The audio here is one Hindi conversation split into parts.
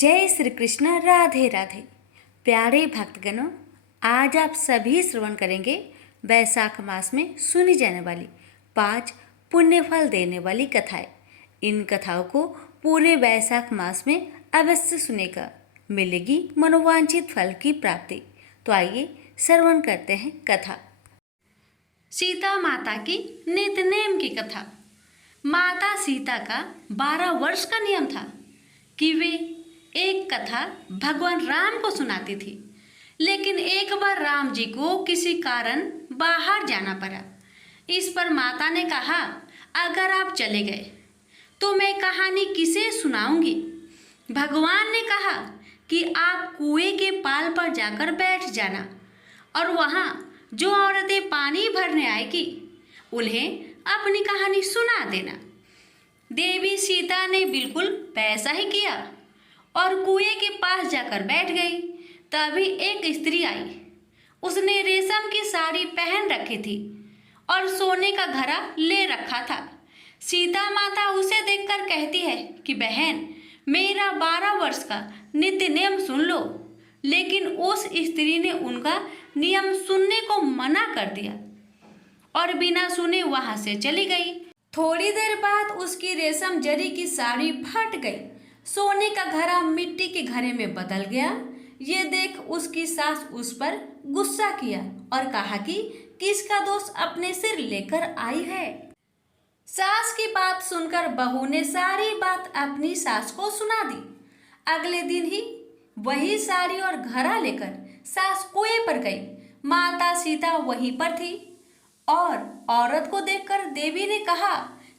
जय श्री कृष्ण। राधे राधे। प्यारे भक्तगणों, आज आप सभी श्रवण करेंगे वैशाख मास में सुनी जाने वाली 5 पुण्य फल देने वाली कथाएं। इन कथाओं को पूरे वैशाख मास में अवश्य सुनेगा, मिलेगी मनोवांछित फल की प्राप्ति। तो आइए श्रवण करते हैं कथा। सीता माता की नित्यनेम की कथा। माता सीता का 12 वर्ष का नियम था कि वे एक कथा भगवान राम को सुनाती थी, लेकिन एक बार राम जी को किसी कारण बाहर जाना पड़ा। इस पर माता ने कहा, अगर आप चले गए तो मैं कहानी किसे सुनाऊंगी। भगवान ने कहा कि आप कुएं के पाल पर जाकर बैठ जाना और वहाँ जो औरतें पानी भरने आएगी उन्हें अपनी कहानी सुना देना। देवी सीता ने बिल्कुल वैसा ही किया और कुएं के पास जाकर बैठ गई। तभी एक स्त्री आई। उसने रेशम की साड़ी पहन रखी थी और सोने का घड़ा ले रखा था। सीता माता उसे देखकर कहती है कि बहन, मेरा 12 वर्ष का नित्य नियम सुन लो। लेकिन उस स्त्री ने उनका नियम सुनने को मना कर दिया और बिना सुने वहां से चली गई। थोड़ी देर बाद उसकी रेशम जरी की साड़ी फट गई। सोने का घड़ा मिट्टी के घड़े में बदल गया। ये देख उसकी सास उस पर गुस्सा किया और कहा कि किसका दोष अपने सिर लेकर आई है। सास की बात सुनकर बहू ने सारी बात अपनी सास को सुना दी। अगले दिन ही वही साड़ी और घड़ा लेकर सास कुएं पर गई। माता सीता वहीं पर थी और औरत को देखकर देवी ने कहा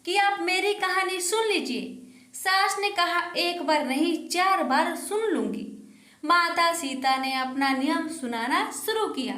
कि आप मेरी कहानी सुन लीजिए। सास ने कहा, एक बार नहीं 4 बार सुन लूंगी। माता सीता ने अपना नियम सुनाना शुरू किया।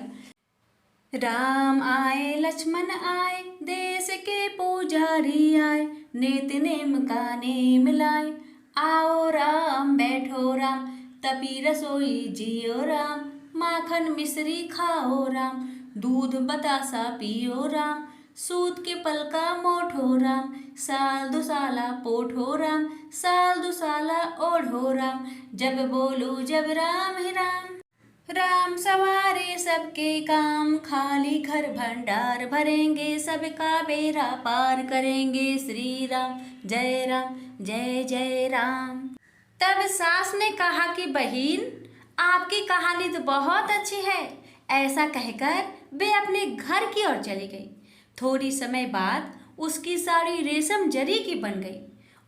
राम आए, लक्ष्मण आए, देश के पुजारी आए, नित्य नेम का नेम लाए। आओ राम, बैठो राम, तपी रसोई जियो राम। माखन मिश्री खाओ राम, दूध बतासा पियो राम। सूत के पलका मोठो राम, साल दुसाला पोठो राम। साल दुसाला ओढ़ो राम, जब बोलो जब राम ही राम। राम सवारे सबके काम, खाली घर भंडार भरेंगे, सबका बेड़ा पार करेंगे। श्री राम जय जय राम। तब सास ने कहा कि बहन, आपकी कहानी तो बहुत अच्छी है। ऐसा कहकर वे अपने घर की ओर चली गई। थोड़ी समय बाद उसकी साड़ी रेशम जरी की बन गई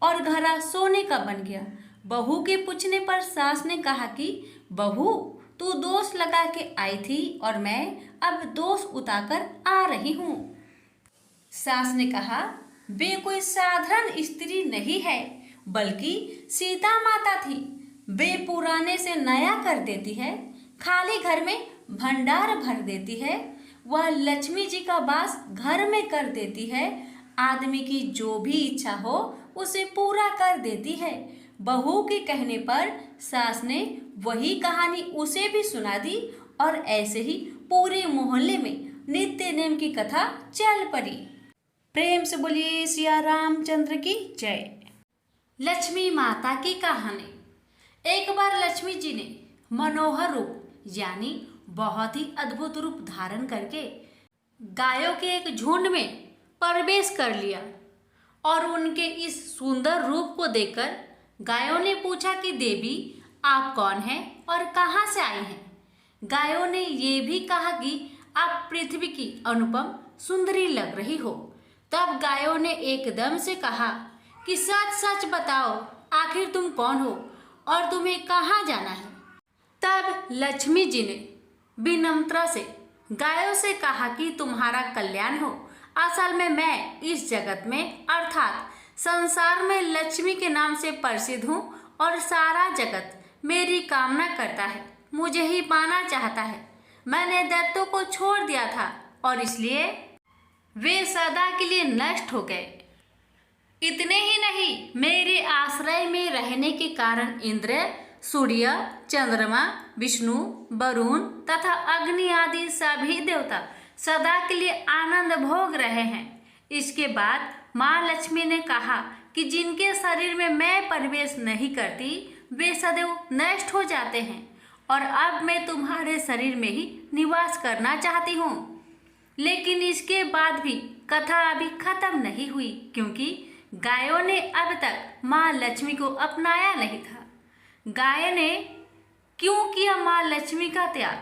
और घड़ा सोने का बन गया। बहू के पूछने पर सास ने कहा कि बहू, तू दोष लगा के आई थी और मैं अब दोष उतारकर आ रही हूँ। सास ने कहा, वे कोई साधारण स्त्री नहीं है, बल्कि सीता माता थी। वे पुराने से नया कर देती है, खाली घर में भंडार भर देती है। वह लक्ष्मी जी का वास घर में कर देती है। आदमी की जो भी इच्छा हो उसे पूरा कर देती है। बहू के कहने पर सास ने वही कहानी उसे भी सुना दी और ऐसे ही पूरे मोहल्ले में नित्य नेम की कथा चल पड़ी। प्रेम से बोलिए सिया रामचंद्र की जय। लक्ष्मी माता की कहानी। एक बार लक्ष्मी जी ने मनोहर रूप यानी बहुत ही अद्भुत रूप धारण करके गायों के एक झुंड में प्रवेश कर लिया और उनके इस सुंदर रूप को देखकर गायों ने पूछा कि देवी, आप कौन हैं और कहाँ से आई हैं। गायों ने ये भी कहा कि आप पृथ्वी की अनुपम सुंदरी लग रही हो। तब गायों ने एकदम से कहा कि सच सच बताओ, आखिर तुम कौन हो और तुम्हें कहाँ जाना है। तब लक्ष्मी जी ने विनम्रता से गायों से कहा कि तुम्हारा कल्याण हो। असल में मैं इस जगत में अर्थात संसार में लक्ष्मी के नाम से प्रसिद्ध हूँ और सारा जगत मेरी कामना करता है, मुझे ही पाना चाहता है। मैंने दैत्यों को छोड़ दिया था और इसलिए वे सदा के लिए नष्ट हो गए। इतने ही नहीं, मेरे आश्रय में रहने के कारण इंद्र, सूर्य, चंद्रमा, विष्णु, वरुण तथा अग्नि आदि सभी देवता सदा के लिए आनंद भोग रहे हैं। इसके बाद माँ लक्ष्मी ने कहा कि जिनके शरीर में मैं प्रवेश नहीं करती वे सदैव नष्ट हो जाते हैं और अब मैं तुम्हारे शरीर में ही निवास करना चाहती हूँ। लेकिन इसके बाद भी कथा अभी खत्म नहीं हुई, क्योंकि गायों ने अब तक माँ लक्ष्मी को अपनाया नहीं था। गाय ने क्यों किया माँ लक्ष्मी का त्याग?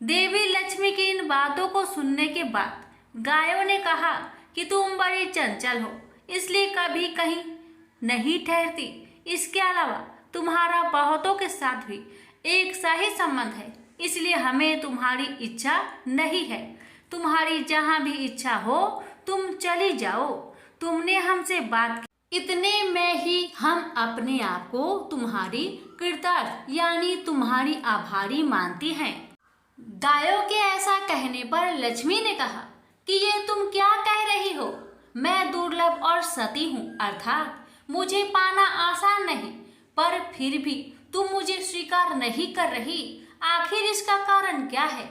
देवी लक्ष्मी की इन बातों को सुनने के बाद गायों ने कहा कि तुम बड़ी चंचल हो, इसलिए कभी कहीं नहीं ठहरती। इसके अलावा तुम्हारा बहुतों के साथ भी एक सा ही संबंध है, इसलिए हमें तुम्हारी इच्छा नहीं है। तुम्हारी जहाँ भी इच्छा हो तुम चली जाओ। तुमने हमसे बात की, इतने में ही हम अपने आप को तुम्हारी कृतार्थ यानी तुम्हारी आभारी मानती हैं। गायों के ऐसा कहने पर लक्ष्मी ने कहा कि ये तुम क्या कह रही हो? मैं दुर्लभ और सती हूँ, अर्थात मुझे पाना आसान नहीं, पर फिर भी तुम मुझे स्वीकार नहीं कर रही। आखिर इसका कारण क्या है?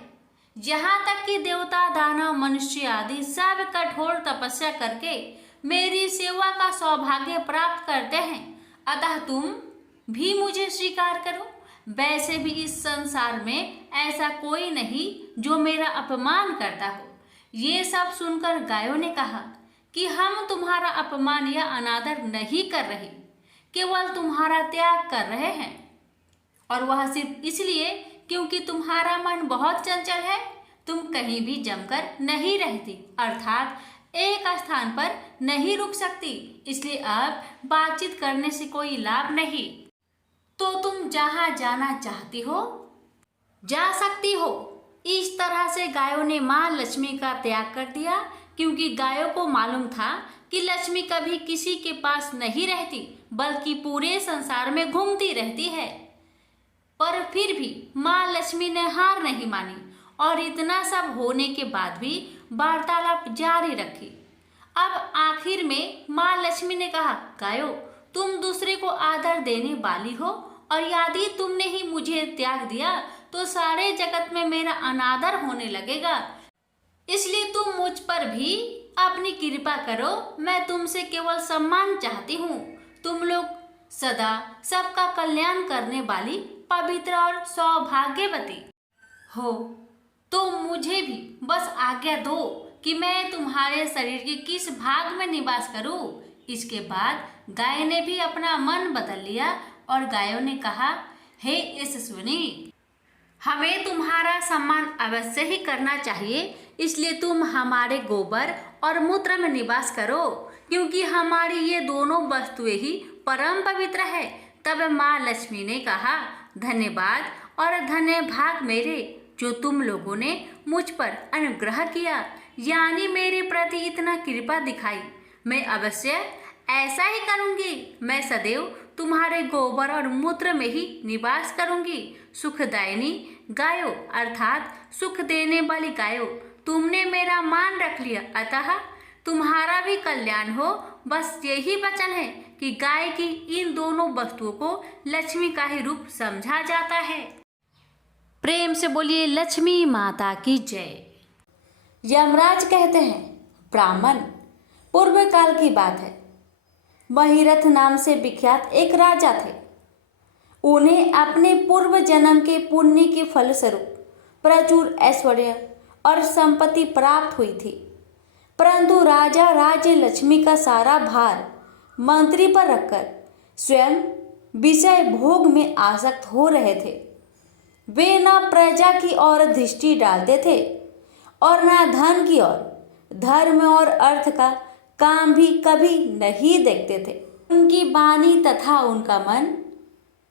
यहाँ तक कि देवता, दानव, मनुष्य आदि सब कठोर तपस्या करके मेरी सेवा का सौभाग्य प्राप्त करते हैं, अतः तुम भी मुझे स्वीकार करो। वैसे भी इस संसार में ऐसा कोई नहीं जो मेरा अपमान करता हो। ये सब सुनकर गायों ने कहा कि हम तुम्हारा अपमान या अनादर नहीं कर रहे, केवल तुम्हारा त्याग कर रहे हैं, और वह सिर्फ इसलिए क्योंकि तुम्हारा मन बहुत चंचल है। तुम कहीं भी जमकर नहीं रहती, अर्थात एक स्थान पर नहीं रुक सकती, इसलिए अब बातचीत करने से कोई लाभ नहीं। तो तुम जहाँ जाना चाहती हो जा सकती हो। इस तरह से गायों ने माँ लक्ष्मी का त्याग कर दिया, क्योंकि गायों को मालूम था कि लक्ष्मी कभी किसी के पास नहीं रहती, बल्कि पूरे संसार में घूमती रहती है। पर फिर भी माँ लक्ष्मी ने हार नहीं मानी और इतना सब होने के बाद भी वार्तालाप जारी रखी। अब आखिर में माँ लक्ष्मी ने कहा, गायों, तुम दूसरे को आदर देने वाली हो, और यदि तुमने ही मुझे त्याग दिया तो सारे जगत में मेरा अनादर होने लगेगा। इसलिए तुम मुझ पर भी अपनी कृपा करो। मैं तुमसे केवल सम्मान चाहती हूँ। तुम लोग सदा सबका कल्याण करने वाली पवित्र और सौभाग्यवती हो, तो मुझे भी बस आज्ञा दो कि मैं तुम्हारे शरीर के किस भाग में निवास करूं। इसके बाद गाय ने भी अपना मन बदल लिया और गायों ने कहा, हे यशस्विनी, हमें तुम्हारा सम्मान अवश्य ही करना चाहिए, इसलिए तुम हमारे गोबर और मूत्र में निवास करो, क्योंकि हमारी ये दोनों वस्तुएं ही परम पवित्र है। तब माँ लक्ष्मी ने कहा, धन्यवाद और धन्य भाग मेरे, जो तुम लोगों ने मुझ पर अनुग्रह किया, यानी मेरे प्रति इतना कृपा दिखाई। मैं अवश्य ऐसा ही करूंगी। मैं सदैव तुम्हारे गोबर और मूत्र में ही निवास करूंगी। सुखदायिनी गायों, अर्थात सुख देने वाली गायों, तुमने मेरा मान रख लिया, अतः तुम्हारा भी कल्याण हो। बस यही वचन है कि गाय की इन दोनों वस्तुओं को लक्ष्मी का ही रूप समझा जाता है। प्रेम से बोलिए लक्ष्मी माता की जय। यमराज कहते हैं, ब्राह्मण, पूर्व काल की बात है। महिरथ नाम से विख्यात एक राजा थे। उन्हें अपने पूर्व जन्म के पुण्य के फलस्वरूप प्रचुर ऐश्वर्य और संपत्ति प्राप्त हुई थी, परंतु राजा राज्य लक्ष्मी का सारा भार मंत्री पर रखकर स्वयं विषय भोग में आसक्त हो रहे थे। वे न प्रजा की ओर दृष्टि डालते थे और न धन की ओर। धर्म और अर्थ का काम भी कभी नहीं देखते थे। उनकी वाणी तथा उनका मन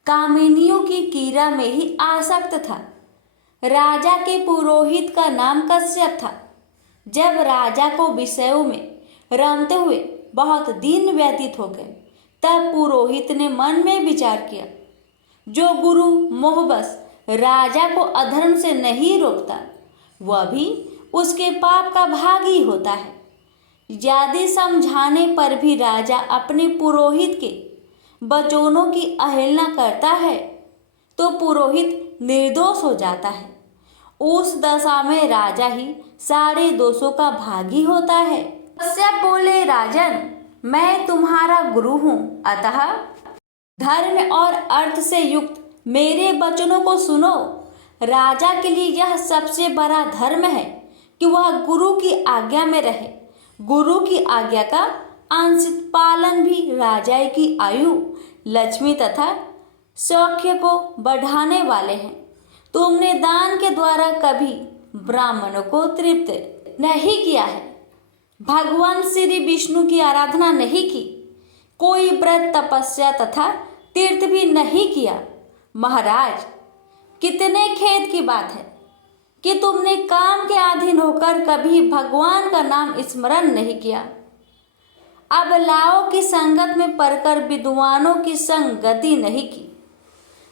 कामिनियों की कीड़ा में ही आसक्त था। राजा के पुरोहित का नाम कश्यप था। जब राजा को विषयों में रमते हुए बहुत दिन व्यतीत हो गए, तब पुरोहित ने मन में विचार किया, जो गुरु मोहबस राजा को अधर्म से नहीं रोकता, वह भी उसके पाप का भागी होता है। यदि समझाने पर भी राजा अपने पुरोहित के वचनों की अवहेलना करता है, तो पुरोहित निर्दोष हो जाता है। उस दशा में राजा ही सारे दोषों का भागी होता है। कश्यप बोले, राजन, मैं तुम्हारा गुरु हूँ, अतः धर्म और अर्थ से युक्त मेरे वचनों को सुनो। राजा के लिए यह सबसे बड़ा धर्म है कि वह गुरु की आज्ञा में रहे। गुरु की आज्ञा का अंशित पालन भी राजा की आयु, लक्ष्मी तथा सौख्य को बढ़ाने वाले हैं। तुमने दान के द्वारा कभी ब्राह्मणों को तृप्त नहीं किया है, भगवान श्री विष्णु की आराधना नहीं की, कोई व्रत तपस्या तथा तीर्थ भी नहीं किया। महाराज, कितने खेद की बात है कि तुमने काम के अधीन होकर कभी भगवान का नाम स्मरण नहीं किया। अबलाओं की संगत में पड़कर विद्वानों की संगति नहीं की।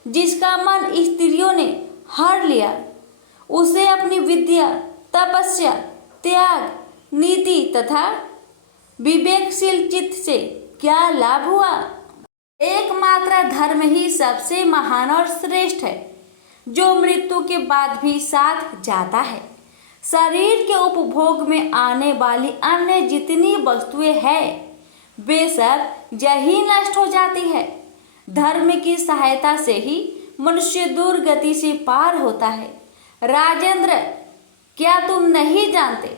जिसका मन स्त्रियों ने हर लिया, उसे अपनी विद्या, तपस्या, त्याग, नीति तथा विवेकशील चित्त से क्या लाभ हुआ। एकमात्र धर्म ही सबसे महान और श्रेष्ठ है, जो मृत्यु के बाद भी साथ जाता है। शरीर के उपभोग में आने वाली अन्य जितनी वस्तुएं हैं, वे सब यही नष्ट हो जाती है। धर्म की सहायता से ही मनुष्य दुर्गति से पार होता है। राजेंद्र, क्या तुम नहीं जानते,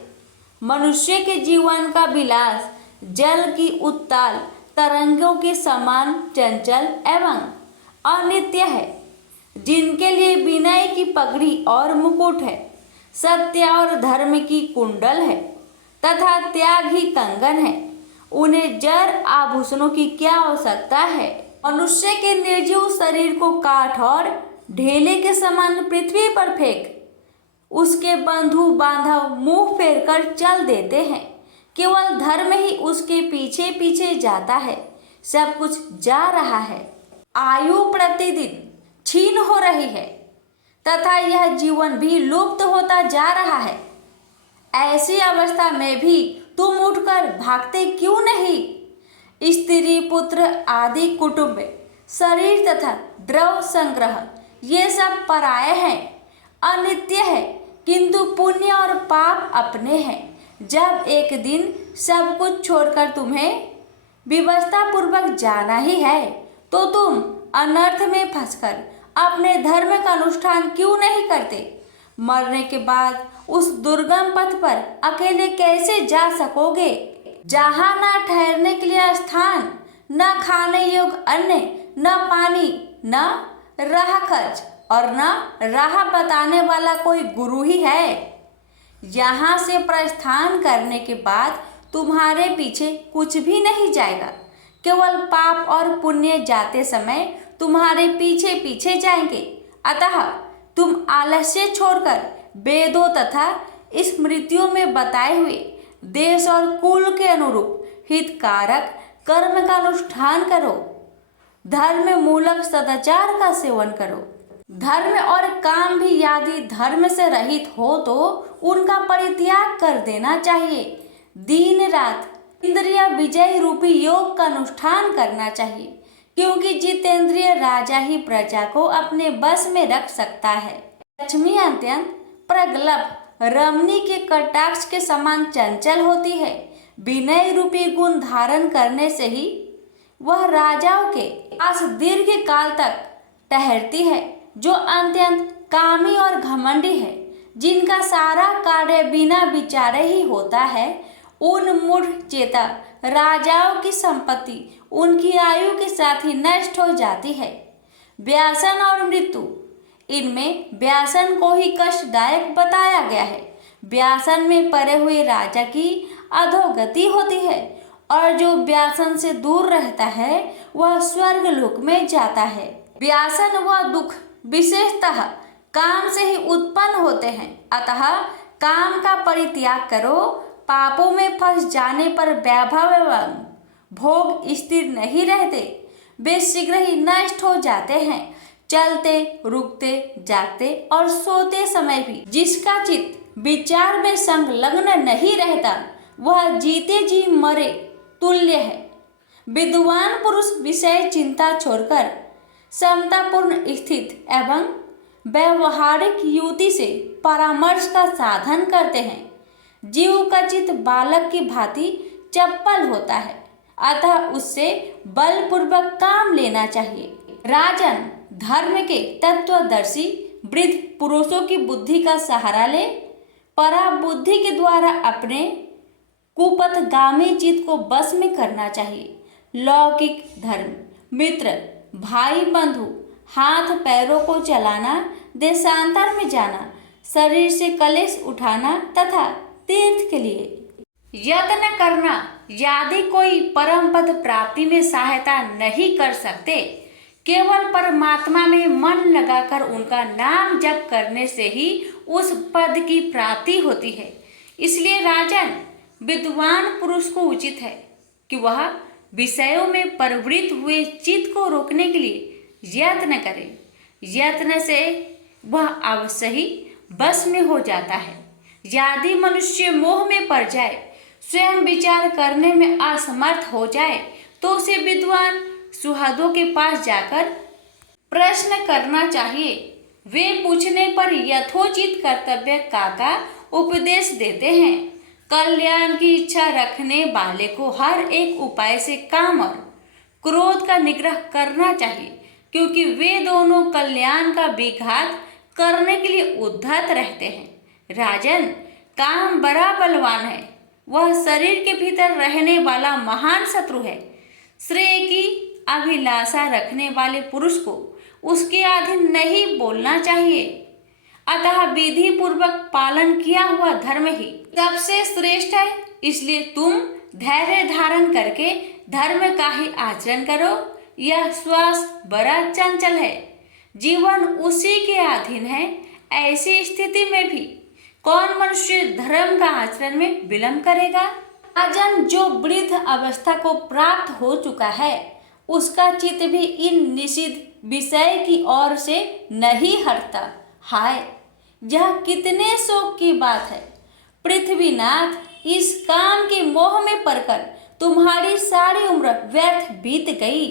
मनुष्य के जीवन का विलास जल की उत्ताल तरंगों के समान चंचल एवं अनित्य है। जिनके लिए विनय की पगड़ी और मुकुट है, सत्य और धर्म की कुंडल है तथा त्याग ही कंगन है, उन्हें जड़ आभूषणों की क्या आवश्यकता है। मनुष्य के निर्जीव शरीर को काट और ढेले के समान पृथ्वी पर फेंक उसके बंधु बांधव मुंह फेर कर चल देते हैं। केवल धर्म ही उसके पीछे पीछे जाता है। सब कुछ जा रहा है। आयु प्रतिदिन छीन हो रही है तथा यह जीवन भी लुप्त होता जा रहा है। ऐसी अवस्था में भी तुम उठकर भागते क्यों नहीं। स्त्री, पुत्र आदि कुटुंब, शरीर तथा द्रव संग्रह ये सब पराये हैं, अनित्य है, किंतु पुण्य और पाप अपने हैं। जब एक दिन सब कुछ छोड़कर तुम्हें विवशता पूर्वक जाना ही है, तो तुम अनर्थ में फंसकर अपने धर्म का अनुष्ठान क्यों नहीं करते। मरने के बाद उस दुर्गम पथ पर अकेले कैसे जा सकोगे, जहाँ न ठहरने के लिए स्थान, न खाने योग्य अन्न, न पानी, न राह खर्च और न राह बताने वाला कोई गुरु ही है। यहाँ से प्रस्थान करने के बाद तुम्हारे पीछे कुछ भी नहीं जाएगा। केवल पाप और पुण्य जाते समय तुम्हारे पीछे पीछे जाएंगे। अतः तुम आलस्य छोड़कर वेदों तथा स्मृतियों में बताए हुए देश और कुल के अनुरूप हितकारक कर्म का अनुष्ठान करो। धर्म मूलक सदाचार का सेवन करो। धर्म और काम भी यदि धर्म से रहित हो तो उनका परित्याग कर देना चाहिए। दिन रात इंद्रिय विजय रूपी योग का अनुष्ठान करना चाहिए, क्योंकि जितेंद्रिय राजा ही प्रजा को अपने बस में रख सकता है। लक्ष्मी अत्यंत प्रगल्भ रमणी के कटाक्ष के समान चंचल होती है। विनय रूपी गुण धारण करने से ही वह राजाओं के पास दीर्घ काल तक ठहरती है। जो अत्यंत कामी और घमंडी है, जिनका सारा कार्य बिना विचारे ही होता है, उन मूढ़ चेता राजाओं की संपत्ति उनकी आयु के साथ ही नष्ट हो जाती है। व्यसन और मृत्यु, इनमें व्यसन को ही कष्टदायक बताया गया है। व्यसन में पड़े हुए राजा की अधोगति होती है और जो व्यसन से दूर रहता है वह स्वर्ग लोक में जाता है। व्यसन व दुख विशेषतः काम से ही उत्पन्न होते हैं। अतः काम का परित्याग करो। पापों में फंस जाने पर वैभव एवं भोग स्थिर नहीं रहते, वे शीघ्र ही नष्ट हो जाते हैं। चलते, रुकते, जागते और सोते समय भी जिसका चित्त विचार में संलग्न नहीं रहता, वह जीते जी मरे तुल्य है। विद्वान पुरुष विषय चिंता छोड़कर समतापूर्ण स्थित एवं व्यवहारिक युति से परामर्श का साधन करते हैं। जीव का चित्त बालक की भांति चपल होता है। अतः उससे बलपूर्वक काम लेना चाहिए। राजन, धर्म के तत्वदर्शी वृद्ध पुरुषों की बुद्धि का सहारा ले पराबुद्धि के द्वारा अपने कुपथगामी चित्त को बस में करना चाहिए। लौकिक धर्म, मित्र, भाई बंधु, हाथ पैरों को चलाना, देशांतर में जाना, शरीर से कलेश उठाना तथा तीर्थ के लिए यत्न करना यदि कोई परम पद प्राप्ति में सहायता नहीं कर सकते, केवल परमात्मा में मन लगाकर उनका नाम जप करने से ही उस पद की प्राप्ति होती है। इसलिए राजन, विद्वान पुरुष को उचित है कि वह विषयों में प्रवृत्त हुए चित्त को रोकने के लिए यत्न करे। यत्न से वह अवश्य ही बस में हो जाता है। यदि मनुष्य मोह में पड़ जाए, स्वयं विचार करने में असमर्थ हो जाए, तो उसे विद्वान सुहृदों के पास जाकर प्रश्न करना चाहिए। वे पूछने पर यथोचित कर्तव्य का उपदेश देते हैं। कल्याण की इच्छा रखने वाले को हर एक उपाय से काम और क्रोध का निग्रह करना चाहिए, क्योंकि वे दोनों कल्याण का विघात करने के लिए उद्धत रहते हैं। राजन, काम बड़ा बलवान है। वह शरीर के भीतर रहने वाला महान शत्रु है। श्रेय की अभिलाषा रखने वाले पुरुष को उसके अधीन नहीं बोलना चाहिए। अतः विधि पूर्वक पालन किया हुआ धर्म ही सबसे श्रेष्ठ है। इसलिए तुम धैर्य धारण करके धर्म का ही आचरण करो। यह श्वास बड़ा चंचल है, जीवन उसी के अधीन है। ऐसी स्थिति में भी कौन मनुष्य धर्म का आचरण में विलंब करेगा? राजन, जो वृद्ध अवस्था को प्राप्त हो चुका है, उसका चित्त भी इन निषिद्ध विषय की ओर से नहीं हटता। हाय, यह कितने शोक की बात है। पृथ्वीनाथ, इस काम के मोह में पड़कर तुम्हारी सारी उम्र व्यर्थ बीत गई।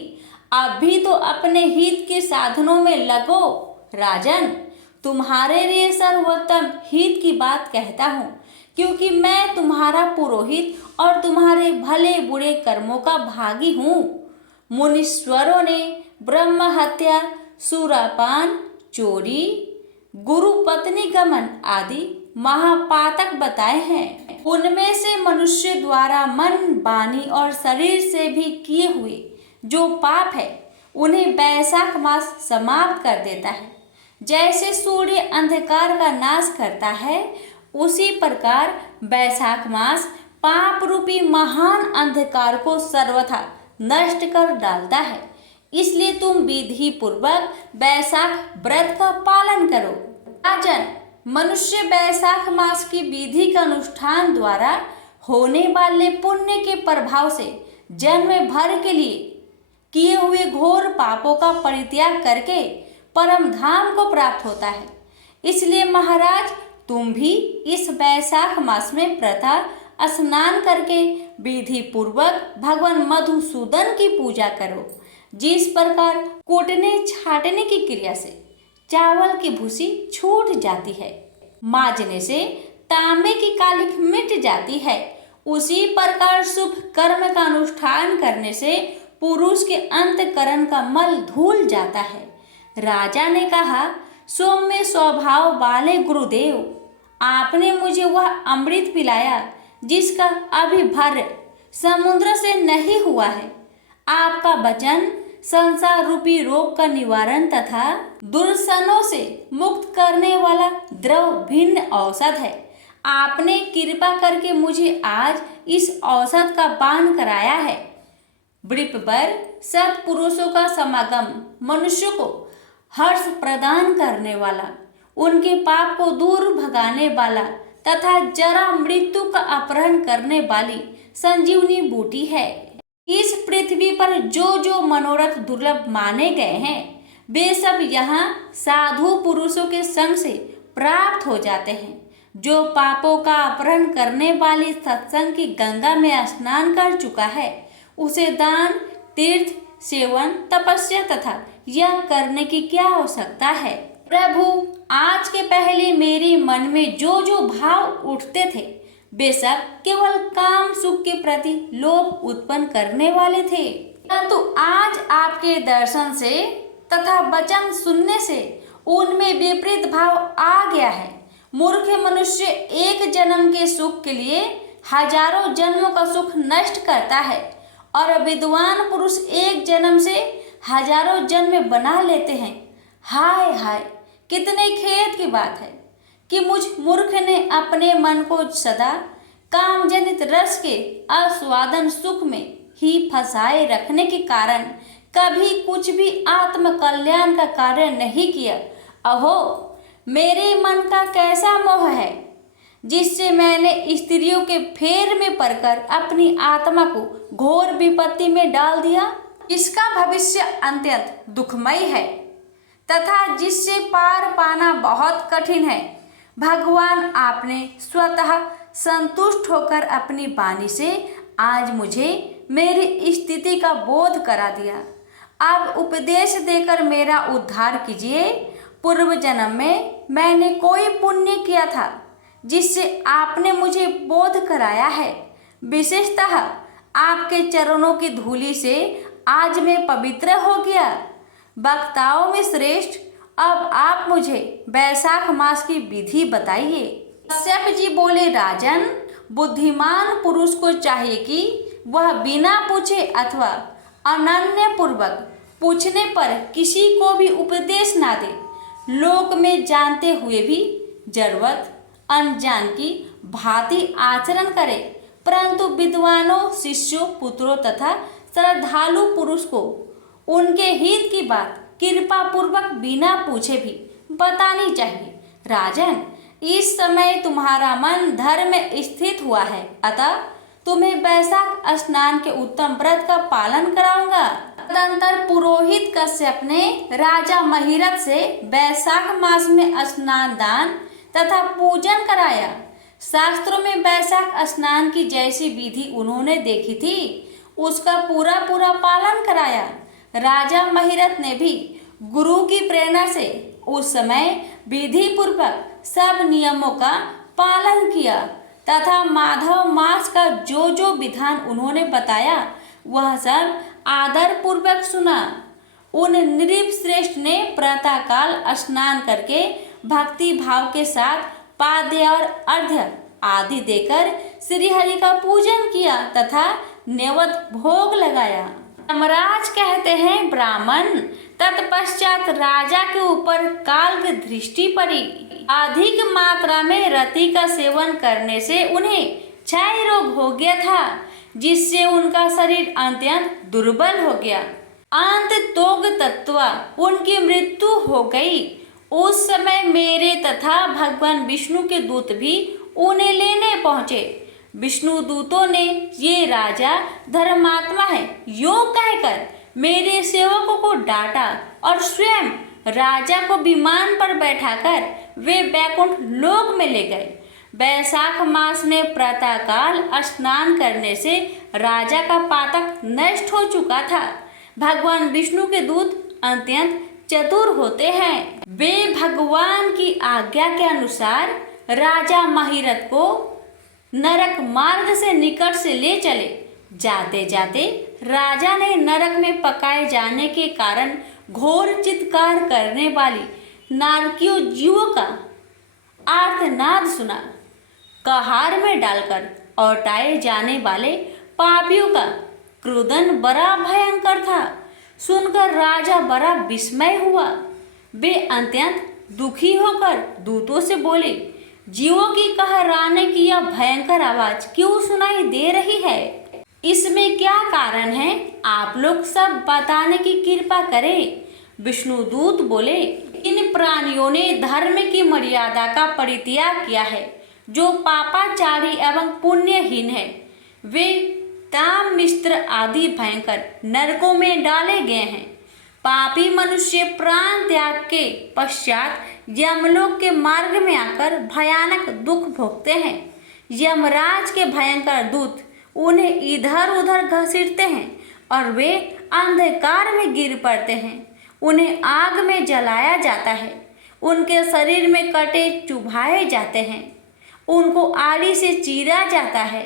अब भी तो अपने हित के साधनों में लगो। राजन, तुम्हारे लिए सर्वोत्तम हित की बात कहता हूँ, क्योंकि मैं तुम्हारा पुरोहित और तुम्हारे भले बुरे कर्मों का भागी हूँ। मुनीश्वरों ने ब्रह्म हत्या, सुरापान, चोरी, गुरु पत्नी गमन आदि महापातक बताए हैं। उनमें से मनुष्य द्वारा मन, वाणी और शरीर से भी किए हुए जो पाप है, उन्हें वैशाख मास समाप्त कर देता है। जैसे सूर्य अंधकार का नाश करता है, उसी प्रकार वैशाख मास पाप रूपी महान अंधकार को सर्वथा नष्ट कर डालता है। इसलिए तुम विधि पूर्वक वैशाख व्रत का पालन करो। राजन, मनुष्य वैशाख मास की विधि का अनुष्ठान द्वारा होने वाले पुण्य के प्रभाव से जन्म भर के लिए किए हुए घोर पापों का परित्याग करके परम धाम को प्राप्त होता है। इसलिए महाराज, तुम भी इस वैशाख मास में प्रातः स्नान करके विधि पूर्वक भगवान मधुसूदन की पूजा करो। जिस प्रकार कूटने छाटने की क्रिया से चावल की भूसी छूट जाती है, माजने से तांबे की कालिख मिट जाती है, उसी प्रकार शुभ कर्म का अनुष्ठान करने से पुरुष के अंतकरण का मल धुल जाता है। राजा ने कहा, सौम्य स्वभाव वाले गुरुदेव, आपने मुझे वह अमृत पिलाया जिसका अभिभर्य समुद्र से नहीं हुआ है। आपका वचन संसार रूपी रोग का निवारण तथा दुर्सनों से मुक्त करने वाला द्रव भिन्न औषध है। आपने कृपा करके मुझे आज इस औषध का पान कराया है। वृषपर सत्पुरुषों का समागम मनुष्य को हर्ष प्रदान करने वाला, उनके पाप को दूर भगाने वाला तथा जरा मृत्यु का अपहरण करने वाली संजीवनी बूटी है। इस पृथ्वी पर जो जो मनोरथ दुर्लभ माने गए हैं, वे सब यहाँ साधु पुरुषों के संग से प्राप्त हो जाते हैं। जो पापों का अपहरण करने वाली सत्संग की गंगा में स्नान कर चुका है, उसे दान, तीर्थ, सेवन, तपस्या तथा यह करने की क्या आवश्यकता है? प्रभु, आज के पहले मेरे मन में जो जो भाव उठते थे, बेशक केवल काम सुख के प्रति लोभ उत्पन्न करने वाले थे, परंतु आज आपके दर्शन से तथा वचन सुनने से उनमें विपरीत भाव आ गया है। मूर्ख मनुष्य एक जन्म के सुख के लिए हजारों जन्मों का सुख नष्ट करता है और विद्वान पुरुष एक जन्म से हजारों जन्म बना लेते हैं। हाय हाय, कितने खेद की बात है कि मुझ मूर्ख ने अपने मन को सदा कामजनित रस के आस्वादन सुख में ही फंसाए रखने के कारण कभी कुछ भी आत्म कल्याण का कार्य नहीं किया। अहो, मेरे मन का कैसा मोह है जिससे मैंने स्त्रियों के फेर में पड़कर अपनी आत्मा को घोर विपत्ति में डाल दिया। इसका भविष्य अत्यंत दुखमय है तथा जिससे पार पाना बहुत कठिन है। भगवान आपने स्वतः संतुष्ट होकर अपनी वाणी से आज मुझे मेरी स्थिति का बोध करा दिया। अब उपदेश देकर मेरा उद्धार कीजिए। पूर्व जन्म में मैंने कोई पुण्य किया था जिससे आपने मुझे बोध कराया है। विशेषतः आपके चरणों की धूलि से आज मैं पवित्र हो गया। वक्ताओं में श्रेष्ठ, अब आप मुझे वैशाख मास की विधि बताइए। कश्यप जी बोले, राजन, बुद्धिमान पुरुष को चाहिए कि वह बिना पूछे अथवा अनन्य पूर्वक पूछने पर किसी को भी उपदेश ना दे। लोक में जानते हुए भी जरूरत अनजान की भांति आचरण करे, परंतु विद्वानों, शिष्यों, पुत्रों तथा श्रद्धालु पुरुष को उनके हित की बात कृपा पूर्वक बिना पूछे भी बतानी चाहिए। राजन, इस समय तुम्हारा मन धर्म में स्थित हुआ है, अतः तुम्हें वैशाख स्नान के उत्तम व्रत का पालन कराऊंगा। तदंतर पुरोहित कश्यप ने राजा महिरथ से वैशाख मास में स्नान दान तथा पूजन कराया। शास्त्रों में वैशाख स्नान की जैसी विधि उन्होंने देखी थी उसका पूरा पूरा पालन कराया। राजा महिरथ ने भी गुरु की प्रेरणा से उस समय विधि पूर्वक सब नियमों का पालन किया तथा माधव मास का जो जो विधान उन्होंने बताया वह सब आदर पूर्वक सुना। उन नृप श्रेष्ठ ने प्रातःकाल स्नान करके भक्ति भाव के साथ पाद्य और अर्घ्य आदि देकर श्री हरि का पूजन किया तथा नैवेद्य भोग लगाया। यमराज कहते हैं, ब्राह्मण, तत्पश्चात राजा के ऊपर काल की दृष्टि पड़ी। अधिक मात्रा में रति का सेवन करने से उन्हें क्षय रोग हो गया था जिससे उनका शरीर अत्यंत दुर्बल हो गया। अंत तोग तत्वा उनकी मृत्यु हो गई। उस समय मेरे तथा भगवान विष्णु के दूत भी उन्हें लेने पहुँचे। विष्णु दूतों ने ये राजा धर्मात्मा है यूं कहकर मेरे सेवकों को डांटा और स्वयं राजा को विमान पर बैठाकर वे बैकुंठ लोक में ले गए। वैशाख मास में प्रातःकाल स्नान करने से राजा का पातक नष्ट हो चुका था। भगवान विष्णु के दूत अत्यंत चतुर होते हैं। वे भगवान की आज्ञा के अनुसार राजा महिरथ को नरक मार्ग से निकट से ले चले। जाते जाते राजा ने नरक में पकाए जाने के कारण घोर चित्कार करने वाली नारकियों जीवों का आर्तनाद सुना। कहार में डालकर औटाए जाने वाले पापियों का क्रुदन बड़ा भयंकर था। सुनकर राजा बड़ा विस्मय हुआ। वे अत्यंत दुखी होकर दूतों से बोले, जीवों की कहराने की यह भयंकर आवाज क्यों सुनाई दे रही है? इसमें क्या कारण है? आप लोग सब बताने की कृपा करें। विष्णुदूत बोले, इन प्राणियों ने धर्म की मर्यादा का परित्याग किया है, जो पापाचारी एवं पुण्यहीन है। वे ताम मिश्र आदि भयंकर नरकों में डाले गए हैं। पापी मनुष्य प्राण त्याग के पश्चात यमलोक के मार्ग में आकर भयानक दुख भोगते हैं। यमराज के भयंकर दूत उन्हें इधर उधर घसीटते हैं और वे अंधकार में गिर पड़ते हैं। उन्हें आग में जलाया जाता है, उनके शरीर में कटे चुभाए जाते हैं उनको आड़ी से चीरा जाता है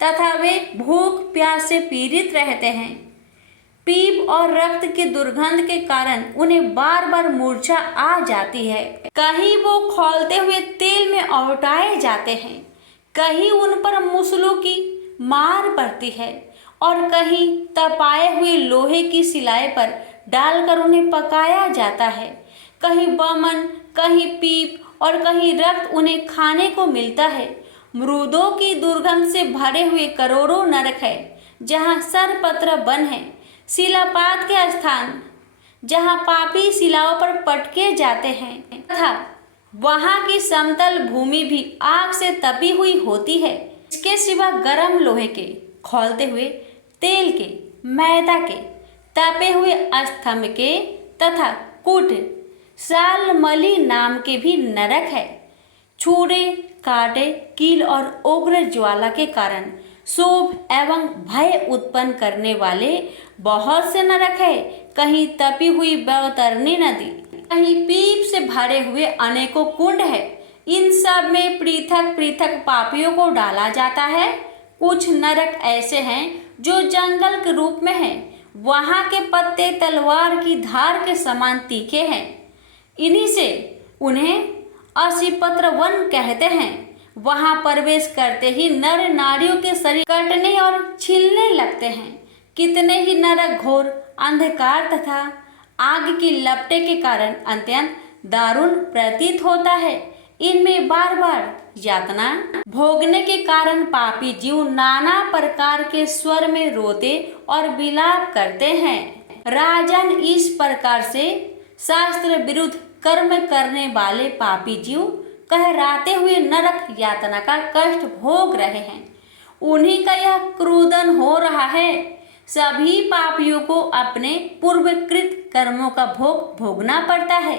तथा वे भूख प्यास से पीड़ित रहते हैं। पीप और रक्त की दुर्गंध के कारण उन्हें बार बार मूर्छा आ जाती है। कहीं वो खौलते हुए तेल में औटाए जाते हैं, कहीं उन पर मूसलों की मार पड़ती है और कहीं तपाए हुए लोहे की सिलाई पर डालकर उन्हें पकाया जाता है। कहीं बमन, कहीं पीप और कहीं रक्त उन्हें खाने को मिलता है। मृदों की दुर्गंध से भरे हुए करोड़ों नरक है जहाँ सरपत्र वन है, शिलापात के स्थान जहाँ पापी शिलाओं पर पटके जाते हैं तथा वहाँ की समतल भूमि भी आग से तपी हुई होती है। इसके सिवा गर्म लोहे के, खौलते हुए तेल के, मैदा के, तपे हुए स्तंभ के तथा कूट सालमली नाम के भी नरक है। छुरे, कांटे, कील और उग्र ज्वाला के कारण शोभ एवं भय उत्पन्न करने वाले बहुत से नरक है। कहीं तपी हुई बैतरणी नदी, कहीं पीप से भरे हुए अनेकों कुंड है। इन सब में पृथक पृथक पापियों को डाला जाता है। कुछ नरक ऐसे हैं जो जंगल के रूप में हैं, वहाँ के पत्ते तलवार की धार के समान तीखे हैं। इन्हीं से उन्हें असिपत्र वन कहते हैं। वहाँ प्रवेश करते ही नर नारियों के शरीर कटने और छिलने लगते हैं। कितने ही नरक घोर अंधकार तथा आग की लपटे के कारण अत्यंत दारुण प्रतीत होता है। इनमें बार बार यातना भोगने के कारण पापी जीव नाना प्रकार के स्वर में रोते और विलाप करते हैं। राजन, इस प्रकार से शास्त्र विरुद्ध कर्म करने वाले पापी जीव कहराते हुए नरक यातना का कष्ट भोग रहे हैं। उन्हीं का यह क्रोधन हो रहा है। सभी पापियों को अपने पूर्वकृत कर्मों का भोग भोगना पड़ता है।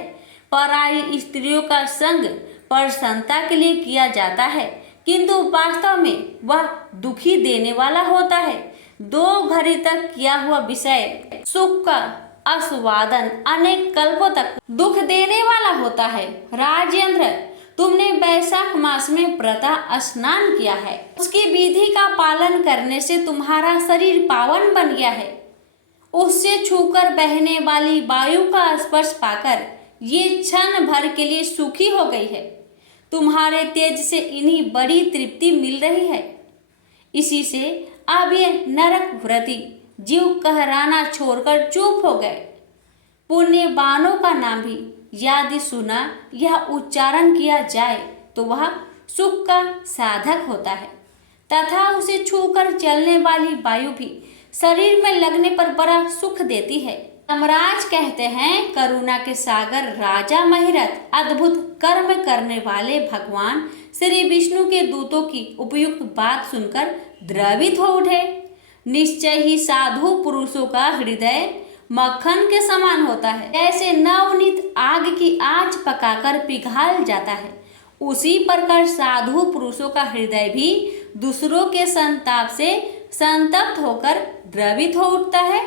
पराई स्त्रियों का संग प्रसन्नता के लिए किया जाता है, किंतु वास्तव में वह दुखी देने वाला होता है। 2 घड़ी तक किया हुआ विषय सुख का आस्वादन अनेक कल्पों तक दुख देने वाला होता है। राजेंद्र, तुमने वैशाख मास में व्रता स्नान किया है। उसकी विधि का पालन करने से तुम्हारा शरीर पावन बन गया है। उससे छूकर बहने वाली वायु का स्पर्श पाकर ये क्षण भर के लिए सुखी हो गई है। तुम्हारे तेज से इन्हीं बड़ी तृप्ति मिल रही है। इसी से अब ये नरक व्रती जीव कहराना छोड़कर चुप हो गए। पुण्यवानों का नाम भी यदि सुना या उच्चारण किया जाए तो वह सुख का साधक होता है तथा उसे छूकर चलने वाली वायु भी शरीर में लगने पर बड़ा सुख देती है। यमराज कहते हैं, करुणा के सागर राजा महिरथ अद्भुत कर्म करने वाले भगवान श्री विष्णु के दूतों की उपयुक्त बात सुनकर द्रवित हो उठे। निश्चय ही साधु पुरुषों का हृदय मक्खन के समान होता है। जैसे नवनीत आग की आंच पकाकर पिघल जाता है, उसी प्रकार साधु पुरुषों का हृदय भी दूसरों के संताप से संतप्त होकर द्रवित हो उठता है।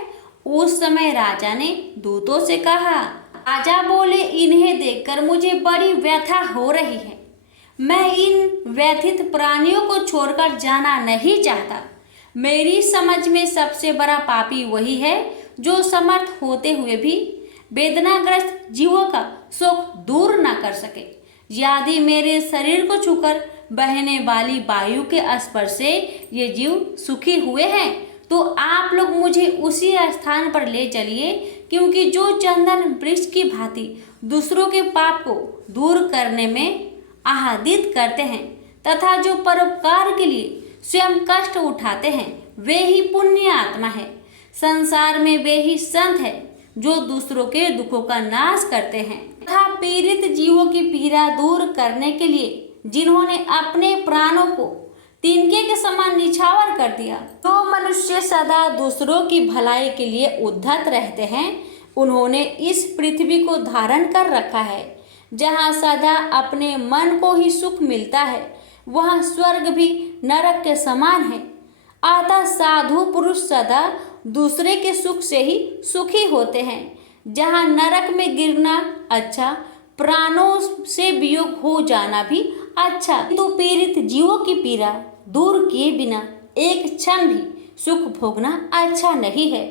उस समय राजा ने दूतों से कहा। राजा बोले, इन्हें देखकर मुझे बड़ी व्यथा हो रही है। मैं इन व्यथित प्राणियों को छोड़कर जाना नहीं चाहता। मेरी समझ में सबसे बड़ा पापी वही है जो समर्थ होते हुए भी वेदनाग्रस्त जीवों का शोक दूर न कर सके। यदि मेरे शरीर को छूकर बहने वाली वायु के स्पर्श से ये जीव सुखी हुए हैं तो आप लोग मुझे उसी स्थान पर ले चलिए, क्योंकि जो चंदन वृक्ष की भांति दूसरों के पाप को दूर करने में आह्लादित करते हैं तथा जो परोपकार के लिए स्वयं कष्ट उठाते हैं, वे ही पुण्य आत्मा है। संसार में वे ही संत है जो दूसरों के दुखों का नाश करते हैं तथा पीड़ित जीवों की पीड़ा दूर करने के लिए जिन्होंने अपने प्राणों को तिनके के समान निछावर कर दिया। जो मनुष्य सदा दूसरों की भलाई के लिए उद्धत रहते हैं, उन्होंने इस पृथ्वी को धारण कर रखा है। जहाँ सदा अपने मन को ही सुख मिलता है, वहाँ स्वर्ग भी नरक के समान है। अतः साधु पुरुष सदा दूसरे के सुख से ही सुखी होते हैं। जहाँ नरक में गिरना अच्छा, प्राणों से वियोग हो जाना भी अच्छा, तो पीड़ित जीवों की पीड़ा दूर किए बिना एक क्षण भी सुख भोगना अच्छा नहीं है।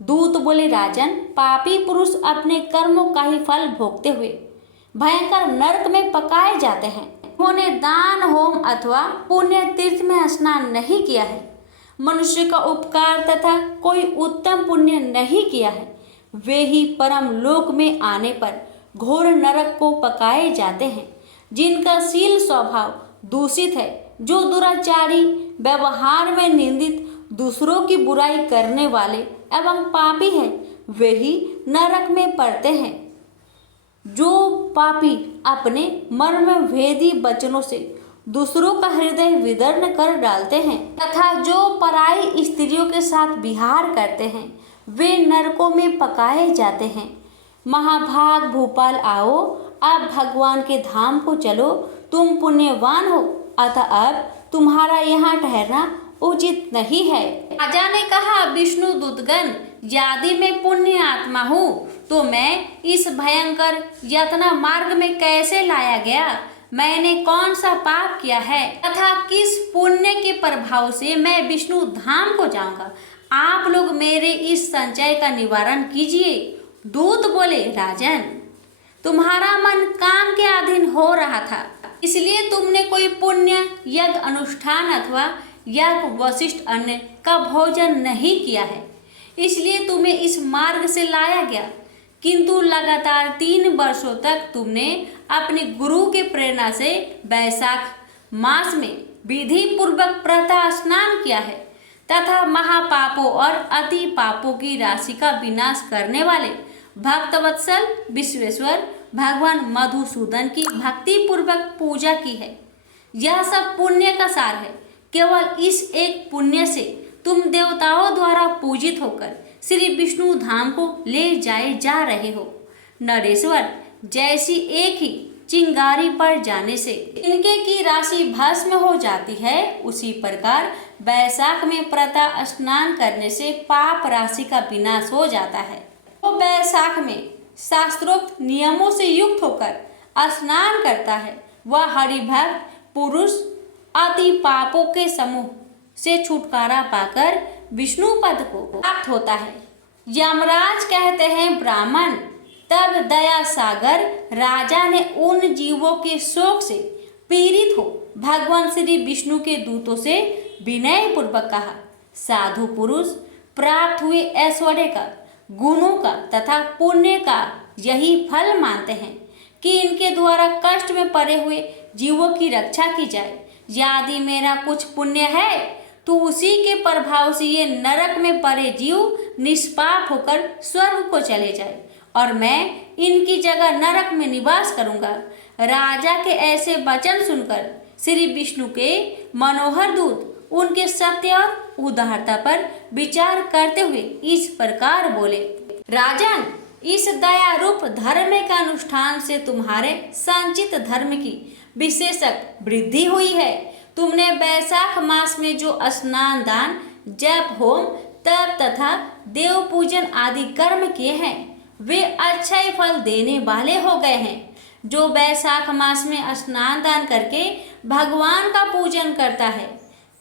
दूत बोले, राजन, पापी पुरुष अपने कर्मों का ही फल भोगते हुए भयंकर नरक में पकाए जाते हैं। उन्होंने दान, होम अथवा पुण्य तीर्थ में स्नान नहीं किया है, मनुष्य का उपकार तथा कोई उत्तम पुण्य नहीं किया है, वे ही परम लोक में आने पर घोर नरक को पकाए जाते हैं। जिनका शील स्वभाव दूषित है, जो दुराचारी, व्यवहार में निंदित, दूसरों की बुराई करने वाले एवं पापी हैं, वे ही नरक में पड़ते हैं। जो पापी अपने मर्म भेदी वचनों से दूसरों का हृदय विदीर्ण कर डालते हैं तथा जो पराई स्त्रियों के साथ विहार करते हैं, वे नरकों में पकाए जाते हैं। महाभाग भूपाल, आओ, अब भगवान के धाम को चलो। तुम पुण्यवान हो, अतः अब तुम्हारा यहाँ ठहरना उचित नहीं है। राजा ने कहा, विष्णु दूतगण, यदि मैं पुण्य आत्मा हूँ तो मैं इस भयंकर यातना मार्ग में कैसे लाया गया? मैंने कौन सा पाप किया है तथा किस पुण्य के प्रभाव से मैं विष्णु धाम को जाऊंगा? आप लोग मेरे इस संचय का निवारण कीजिए। दूत बोले, राजन, तुम्हारा मन काम के अधीन हो रहा था, इसलिए तुमने कोई पुण्य यज्ञ अनुष्ठान अथवा यज्ञ वशिष्ठ अन्न का भोजन नहीं किया है, इसलिए तुम्हें इस मार्ग से लाया गया। किंतु लगातार 3 वर्षों तक तुमने अपने गुरु के प्रेरणा से वैशाख मास में विधि पूर्वक प्रातः स्नान किया है तथा महापापों और अति पापों की राशि का विनाश करने वाले भक्तवत्सल विश्वेश्वर भगवान मधुसूदन की भक्ति पूर्वक पूजा की है। यह सब पुण्य का सार है। केवल इस एक पुण्य से तुम देवताओं द्वारा पूजित होकर श्री विष्णु धाम को ले जाए जा रहे हो। नरेश्वर, जैसी एक ही चिंगारी पर जाने से इनके की राशि भस्म हो जाती है, उसी प्रकार वैशाख में प्रातः स्नान करने से पाप राशि का विनाश हो जाता है। तो वैशाख में शास्त्रोक्त नियमों से युक्त होकर स्नान करता है, वह हरिभक्त पुरुष अति पापों के समूह से छुटकारा पाकर विष्णु पद को प्राप्त होता है। यमराज कहते हैं, ब्राह्मण, तब दया सागर राजा ने उन जीवों के शोक से पीड़ित हो भगवान श्री विष्णु के दूतों से विनय पूर्वक कहा, साधु पुरुष प्राप्त हुए ऐश्वर्य का, गुणों का तथा पुण्य का यही फल मानते हैं कि इनके द्वारा कष्ट में पड़े हुए जीवों की रक्षा की जाए। यदि मेरा कुछ पुण्य है तो उसी के प्रभाव से ये नरक में पड़े जीव निष्पाप होकर स्वर्ग को चले जाए और मैं इनकी जगह नरक में निवास करूंगा। राजा के ऐसे वचन सुनकर श्री विष्णु के मनोहर दूत उनके सत्य और उदारता पर विचार करते हुए इस प्रकार बोले, राजन, इस दया रूप धर्म के अनुष्ठान से तुम्हारे संचित धर्म की विशेषक वृद्धि हुई है। तुमने वैशाख मास में जो स्नान, दान, जप, होम, तप तथा देव पूजन आदि कर्म किए हैं, वे अक्षय फल देने वाले हो गए हैं। जो वैशाख मास में स्नान दान करके भगवान का पूजन करता है,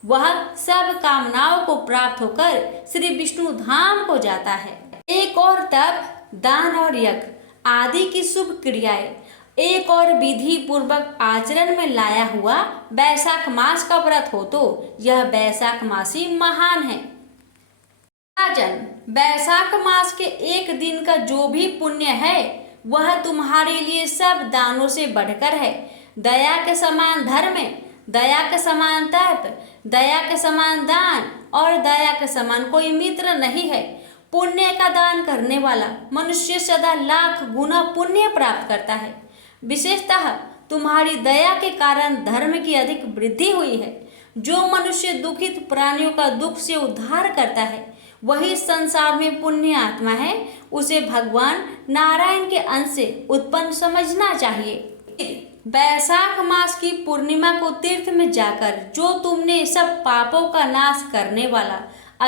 वह सब कामनाओं को प्राप्त होकर श्री विष्णु धाम को जाता है। एक और तप, दान और यज्ञ आदि की शुभ क्रियाएं एक और विधि पूर्वक आचरण में लाया हुआ वैशाख मास का व्रत हो तो यह वैशाख मास ही महान है। राजन, वैशाख मास के एक दिन का जो भी पुण्य है वह तुम्हारे लिए सब दानों से बढ़कर है। दया के समान धर्म, दया के समान तप, दया के समान दान और दया के समान कोई मित्र नहीं है। पुण्य का दान करने वाला मनुष्य सदा लाख गुना पुण्य प्राप्त करता है। विशेषतः तुम्हारी दया के कारण धर्म की अधिक वृद्धि हुई है। जो मनुष्य दुखित प्राणियों का दुख से उद्धार करता है वही संसार में पुण्य आत्मा है। उसे भगवान नारायण के अंश से उत्पन्न समझना चाहिए। वैशाख मास की पूर्णिमा को तीर्थ में जाकर जो तुमने सब पापों का नाश करने वाला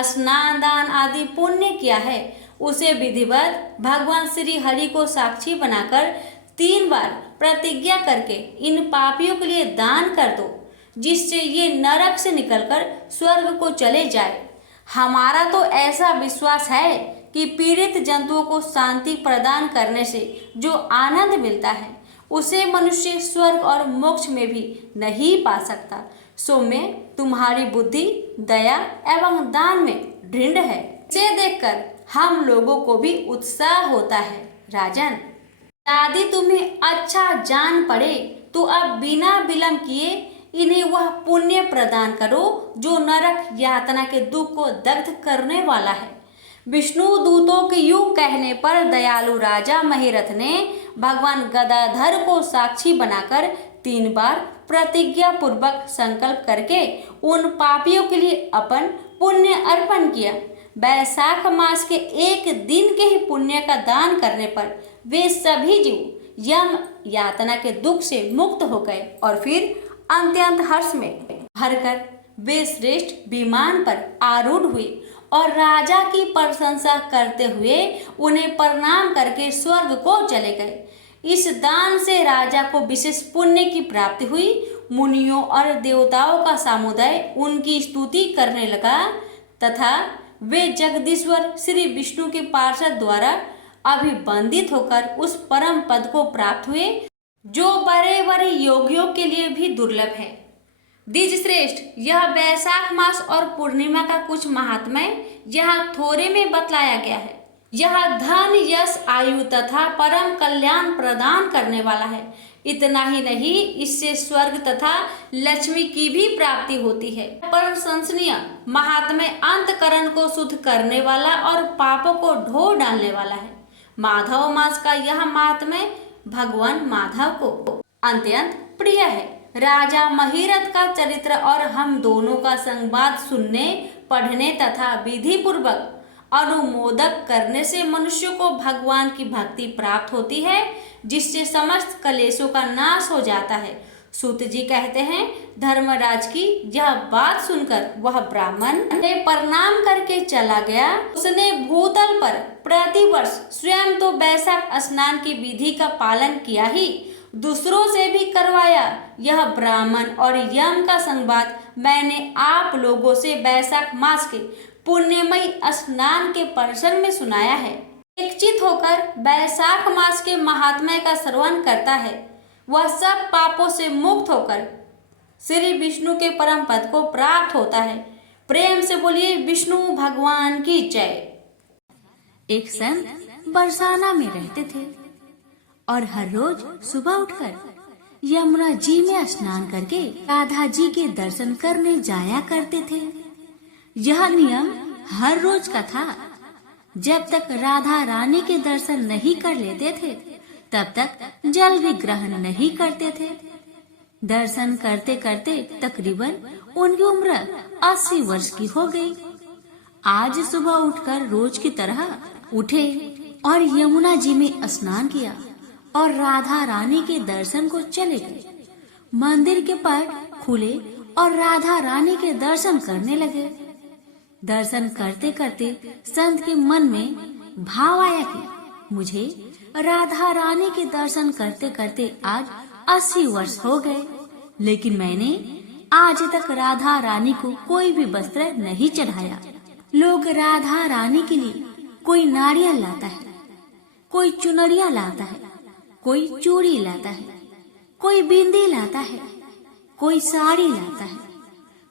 स्नान, दान आदि पुण्य किया है, उसे विधिवत भगवान श्री हरि को साक्षी बनाकर 3 बार प्रतिज्ञा करके इन पापियों के लिए दान कर दो, जिससे ये नरक से निकलकर स्वर्ग को चले जाए। हमारा तो ऐसा विश्वास है कि पीड़ित जंतुओं को शांति प्रदान करने से जो आनंद मिलता है, उसे मनुष्य स्वर्ग और मोक्ष में भी नहीं पा सकता। सो मैं तुम्हारी बुद्धि, दया एवं दान में दृढ़ है। इसे देखकर हम लोगों को भी उत्साह होता है। राजन, यदि तुम्हें अच्छा जान पड़े तो अब बिना विलंब किए इन्हें वह पुण्य प्रदान करो जो नरक यातना के दुख को दग्ध करने वाला है। विष्णु दूतों के यूं कहने पर दयालु राजा महिरथ ने भगवान गदाधर को साक्षी बनाकर 3 बार प्रतिज्ञा पूर्वक संकल्प करके उन पापियों के लिए अपन पुण्य अर्पण किया। वैशाख मास के एक दिन के ही पुण्य का दान करने पर वे सभी जीव यम यातना के दुख से मुक्त हो गए और फिर अत्यंत हर्ष में भरकर वे श्रेष्ठ विमान पर आरूढ़ हुए और राजा की प्रशंसा करते हुए उन्हें प्रणाम करके स्वर्ग को चले गए। इस दान से राजा को विशेष पुण्य की प्राप्ति हुई। मुनियों और देवताओं का समुदाय उनकी स्तुति करने लगा तथा वे जगदीश्वर श्री विष्णु के पार्षद द्वारा अभिवंदित होकर उस परम पद को प्राप्त हुए जो बड़े बड़े योगियों के लिए भी दुर्लभ है। द्विज श्रेष्ठ, यह वैशाख मास और पूर्णिमा का कुछ महात्म्य यहाँ थोड़े में बतलाया गया है। यह धन, यश, आयु तथा परम कल्याण प्रदान करने वाला है। इतना ही नहीं, इससे स्वर्ग तथा लक्ष्मी की भी प्राप्ति होती है। प्रशंसनीय महात्म्य अंतकरण को शुद्ध करने वाला और पापों को ढो डालने वाला है। माधव मास का यह महात्म्य भगवान माधव को अत्यंत प्रिय है। राजा महिरथ का चरित्र और हम दोनों का संवाद सुनने, पढ़ने तथा विधि पूर्वक अनुमोदक करने से मनुष्य को भगवान की भक्ति प्राप्त होती है, जिससे समस्त कलेशों का नाश हो जाता है। सूत जी कहते हैं, धर्मराज की यह बात सुनकर वह ब्राह्मण ने प्रणाम करके चला गया। उसने भूतल पर प्रतिवर्ष स्वयं तो वैशाख स्नान की विधि का पालन किया ही, दूसरों से भी करवाया। यह ब्राह्मण और यम का संवाद मैंने आप लोगों से वैशाख मास के पुण्यमयी स्नान के प्रसंग में सुनाया है। इच्छित होकर वैशाख मास के महात्म्य का श्रवण करता है, वह सब पापों से मुक्त होकर श्री विष्णु के परम पद को प्राप्त होता है। प्रेम से बोलिए विष्णु भगवान की जय। एक संत बरसाना में रहते थे और हर रोज सुबह उठकर यमुना जी में स्नान करके राधा जी के दर्शन करने जाया करते थे। यह नियम हर रोज का था। जब तक राधा रानी के दर्शन नहीं कर लेते थे, तब तक जल भी ग्रहण नहीं करते थे। दर्शन करते करते तकरीबन उनकी उम्र 80 वर्ष की हो गई। आज सुबह उठकर रोज की तरह उठे और यमुना जी में स्नान किया और राधा रानी के दर्शन को चले गए। मंदिर के पट खुले और राधा रानी के दर्शन करने लगे। दर्शन करते करते संत के मन में भाव आया कि मुझे राधा रानी के दर्शन करते करते आज 80 वर्ष हो गए, लेकिन मैंने आज तक राधा रानी को कोई भी वस्त्र नहीं चढ़ाया। लोग राधा रानी के लिए कोई नारियल लाता है, कोई चुनरिया लाता है, कोई चूड़ी लाता है, कोई बिंदी लाता है, कोई साड़ी लाता है,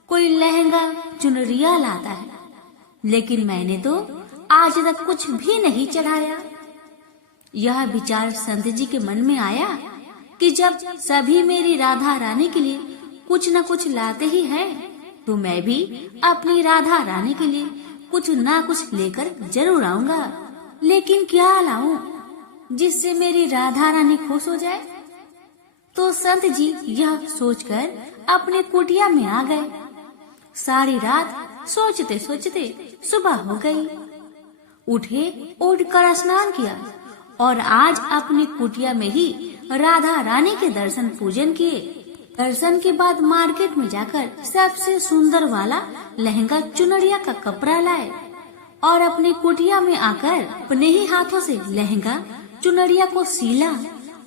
कोई लहंगा चुनरिया लाता है, लेकिन मैंने तो आज तक कुछ भी नहीं चढ़ाया। यह विचार संत जी के मन में आया कि जब सभी मेरी राधा रानी के लिए कुछ न कुछ लाते ही हैं, तो मैं भी अपनी राधा रानी के लिए कुछ न कुछ लेकर जरूर आऊंगा। लेकिन क्या लाऊं जिससे मेरी राधा रानी खुश हो जाए? तो संत जी यह सोचकर अपने कुटिया में आ गए। सारी रात सोचते सोचते सुबह हो गई। उठे, उठकर स्नान किया और आज अपनी कुटिया में ही राधा रानी के दर्शन पूजन किए। दर्शन के बाद मार्केट में जाकर सबसे सुंदर वाला लहंगा चुनरिया का कपड़ा लाए और अपनी कुटिया में आकर अपने ही हाथों से लहंगा चुनरिया को सीला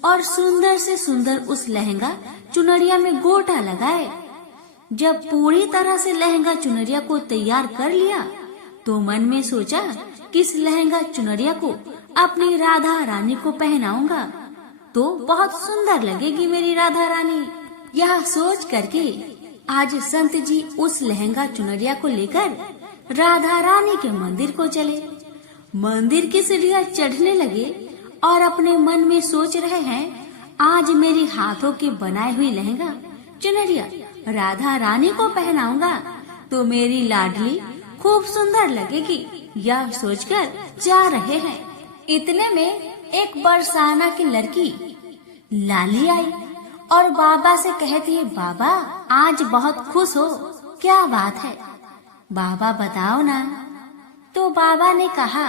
और सुंदर से सुंदर उस लहंगा चुनरिया में गोटा लगाए। जब पूरी तरह से लहंगा चुनरिया को तैयार कर लिया तो मन में सोचा कि इस लहंगा चुनरिया को अपनी राधा रानी को पहनाऊंगा तो बहुत सुंदर लगेगी मेरी राधा रानी। यह सोच करके आज संत जी उस लहंगा चुनरिया को लेकर राधा रानी के मंदिर को चले। मंदिर की सीढ़ियां चढ़ने लगे और अपने मन में सोच रहे हैं, आज मेरे हाथों के बनाए हुई लहंगा चुनरिया राधा रानी को पहनाऊंगा तो मेरी लाडली खूब सुंदर लगेगी। यह सोचकर जा रहे हैं। इतने में एक बरसाना की लड़की लाली आई और बाबा से कहती है, बाबा आज बहुत खुश हो, क्या बात है? बाबा बताओ ना। तो बाबा ने कहा,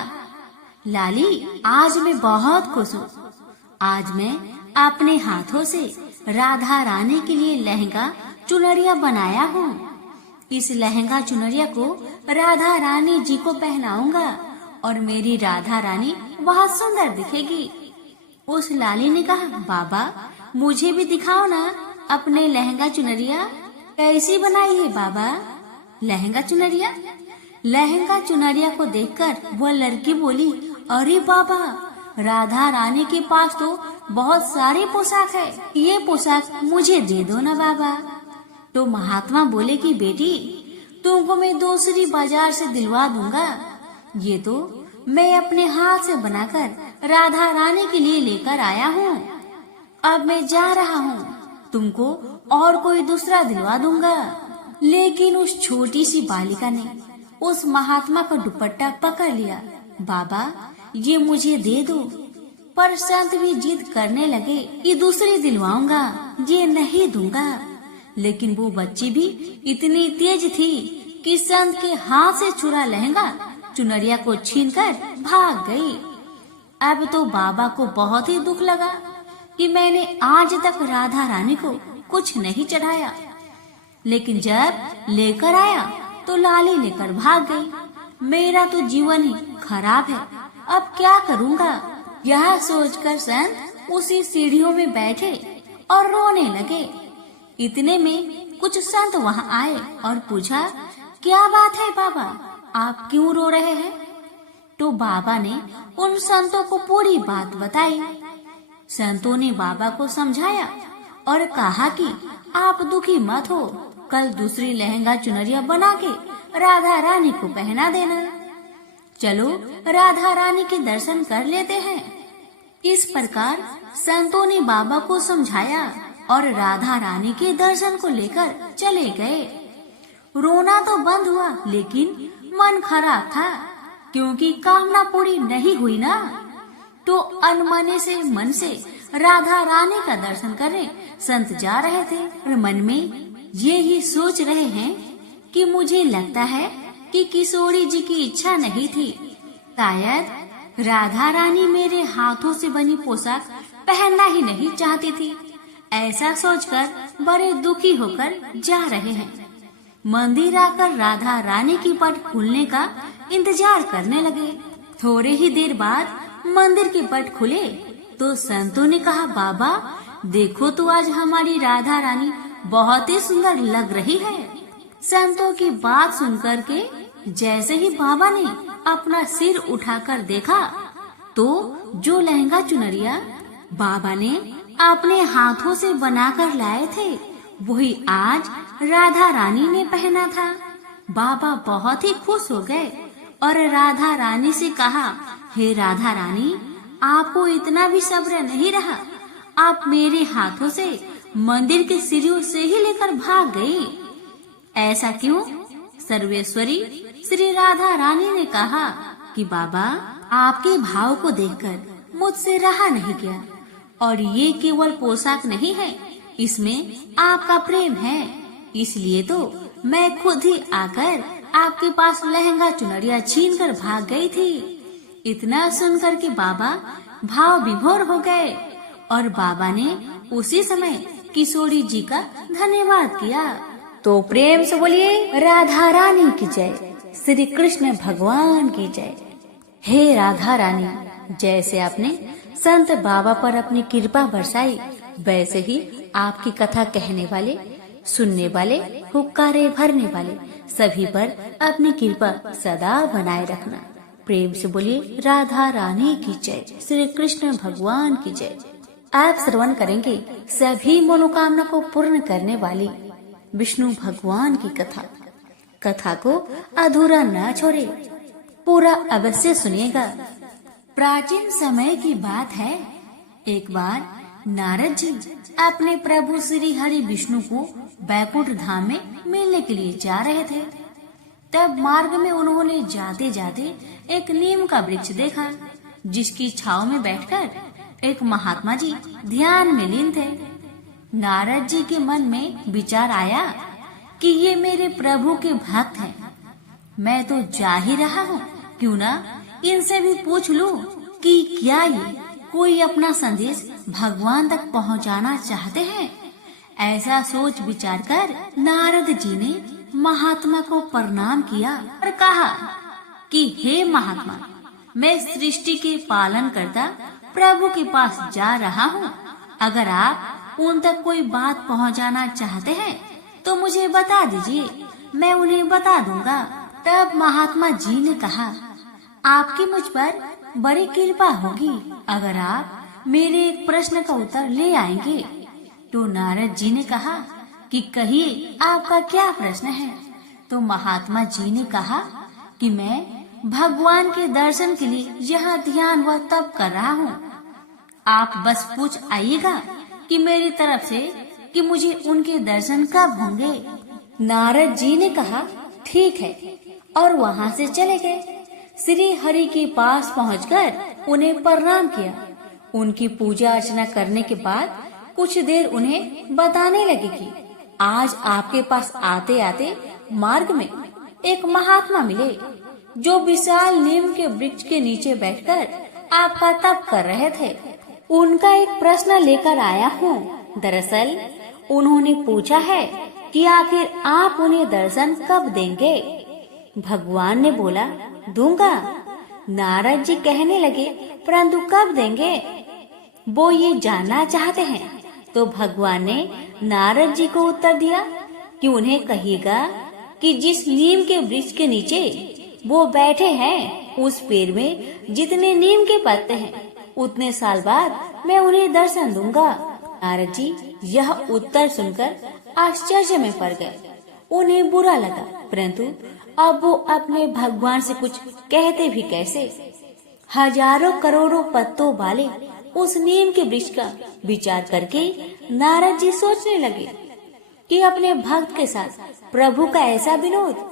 लाली आज मैं बहुत खुश हूँ। आज मैं अपने हाथों से राधा रानी के लिए लहंगा चुनरिया बनाया हूँ। इस लहंगा चुनरिया को राधा रानी जी को पहनाऊंगा और मेरी राधा रानी बहुत सुंदर दिखेगी। उस लाली ने कहा, बाबा मुझे भी दिखाओ ना अपने लहंगा चुनरिया कैसी बनाई है बाबा। लहंगा चुनरिया। लहंगा चुनरिया को देखकर वह लड़की बोली, अरे बाबा राधा रानी के पास तो बहुत सारी पोशाक है, ये पोशाक मुझे दे दो ना बाबा। तो महात्मा बोले कि बेटी तुमको मैं दूसरी बाजार से दिलवा दूंगा, ये तो मैं अपने हाथ से बनाकर राधा रानी के लिए लेकर आया हूँ। अब मैं जा रहा हूँ, तुमको और कोई दूसरा दिलवा दूंगा। लेकिन उस छोटी सी बालिका ने उस महात्मा का दुपट्टा पकड़ लिया। बाबा ये मुझे दे दो। पर संत भी जिद करने लगे कि दूसरी दिलवाऊंगा, ये नहीं दूंगा। लेकिन वो बच्ची भी इतनी तेज थी कि संत के हाथ से छुरा लहंगा चुनरिया को छीनकर भाग गई। अब तो बाबा को बहुत ही दुख लगा कि मैंने आज तक राधा रानी को कुछ नहीं चढ़ाया, लेकिन जब लेकर आया तो लाली लेकर भाग गई। मेरा तो जीवन ही खराब है, अब क्या करूँगा? यह सोचकर संत उसी सीढ़ियों में बैठे और रोने लगे। इतने में कुछ संत वहाँ आए और पूछा, क्या बात है बाबा, आप क्यों रो रहे हैं? तो बाबा ने उन संतों को पूरी बात बताई। संतों ने बाबा को समझाया और कहा कि आप दुखी मत हो, कल दूसरी लहंगा चुनरिया बना के राधा रानी को पहना देना। चलो राधा रानी के दर्शन कर लेते हैं। इस प्रकार संतों ने बाबा को समझाया और राधा रानी के दर्शन को लेकर चले गए। रोना तो बंद हुआ, लेकिन मन खराब था क्योंकि कामना पूरी नहीं हुई ना। तो अनमने से मन से राधा रानी का दर्शन करने संत जा रहे थे और मन में ये ही सोच रहे हैं कि मुझे लगता है कि किशोरी जी की इच्छा नहीं थी, शायद राधा रानी मेरे हाथों से बनी पोशाक पहनना ही नहीं चाहती थी। ऐसा सोचकर बड़े दुखी होकर जा रहे हैं। मंदिर आकर राधा रानी की पट खुलने का इंतजार करने लगे। थोड़े ही देर बाद मंदिर के पट खुले तो संतों ने कहा, बाबा देखो तो आज हमारी राधा रानी बहुत ही सुंदर लग रही है। संतों की बात सुनकर के जैसे ही बाबा ने अपना सिर उठाकर देखा तो जो लहंगा चुनरिया बाबा ने अपने हाथों से बनाकर लाए थे वही आज राधा रानी ने पहना था। बाबा बहुत ही खुश हो गए और राधा रानी से कहा, हे राधा रानी, आपको इतना भी सब्र नहीं रहा, आप मेरे हाथों से मंदिर के सीढ़ियों से ही लेकर भाग गई। ऐसा क्यों? सर्वेश्वरी श्री राधा रानी ने कहा कि बाबा आपके भाव को देखकर मुझसे रहा नहीं गया, और ये केवल पोशाक नहीं है, इसमें आपका प्रेम है। इसलिए तो मैं खुद ही आकर आपके पास लहंगा चुनरिया छीन कर भाग गई थी। इतना सुनकर के बाबा भाव विभोर हो गए और बाबा ने उसी समय किशोरी जी का धन्यवाद किया। तो प्रेम से बोलिए राधा रानी की जय, श्री कृष्ण भगवान की जय। हे राधा रानी, जैसे आपने संत बाबा पर अपनी कृपा बरसाई, वैसे ही आपकी कथा कहने वाले, सुनने वाले, हुक्कारे भरने वाले सभी पर अपनी कृपा सदा बनाए रखना। प्रेम से बोलिए राधा रानी की जय, श्री कृष्ण भगवान की जय। आप श्रवण करेंगे सभी मनोकामना को पूर्ण करने वाली विष्णु भगवान की कथा। कथा को अधूरा न छोड़े, पूरा अवश्य सुनिएगा। प्राचीन समय की बात है, एक बार नारद जी अपने प्रभु श्री हरि विष्णु को बैकुंठ धाम में मिलने के लिए जा रहे थे। तब मार्ग में उन्होंने जाते जाते एक नीम का वृक्ष देखा, जिसकी छांव में बैठकर एक महात्मा जी ध्यान में लीन थे। नारद जी के मन में विचार आया कि ये मेरे प्रभु के भक्त हैं, मैं तो जा ही रहा हूँ, क्यों ना इनसे भी पूछ लूं कि क्या ये कोई अपना संदेश भगवान तक पहुँचाना चाहते हैं। ऐसा सोच विचार कर नारद जी ने महात्मा को प्रणाम किया और कहा कि हे महात्मा, मैं सृष्टि के पालन करता प्रभु के पास जा रहा हूँ। अगर आप उन तक कोई बात पहुँचाना चाहते हैं तो मुझे बता दीजिए, मैं उन्हें बता दूंगा। तब महात्मा जी ने कहा, आपकी मुझ पर बड़ी कृपा होगी अगर आप मेरे एक प्रश्न का उत्तर ले आएंगे। तो नारद जी ने कहा कि कहिए आपका क्या प्रश्न है। तो महात्मा जी ने कहा कि मैं भगवान के दर्शन के लिए यहाँ ध्यान व तप कर रहा हूँ। आप बस पूछ आइएगा कि मेरी तरफ से कि मुझे उनके दर्शन कब होंगे। नारद जी ने कहा ठीक है, और वहाँ से चले गए। श्री हरि के पास पहुंचकर उन्हें प्रणाम किया। उनकी पूजा अर्चना करने के बाद कुछ देर उन्हें बताने लगे कि आज आपके पास आते आते मार्ग में एक महात्मा मिले, जो विशाल नीम के वृक्ष के नीचे बैठकर आपका तप कर रहे थे। उनका एक प्रश्न लेकर आया हूँ। दरअसल उन्होंने पूछा है कि आखिर आप उन्हें दर्शन कब देंगे। भगवान ने बोला, दूंगा। नारद जी कहने लगे, परंतु कब देंगे, वो ये जानना चाहते हैं। तो भगवान ने नारद जी को उत्तर दिया कि उन्हें कहिएगा कि जिस नीम के वृक्ष के नीचे वो बैठे हैं, उस पेड़ में जितने नीम के पत्ते हैं, उतने साल बाद मैं उन्हें दर्शन दूंगा। नारद जी यह उत्तर सुनकर आश्चर्य में पड़ गए। उन्हें बुरा लगा, परंतु अब वो अपने भगवान से कुछ कहते भी कैसे। हजारों करोड़ों पत्तों वाले उस नीम के वृक्ष का विचार करके नारद जी सोचने लगे कि अपने भक्त के साथ प्रभु का ऐसा विनोद।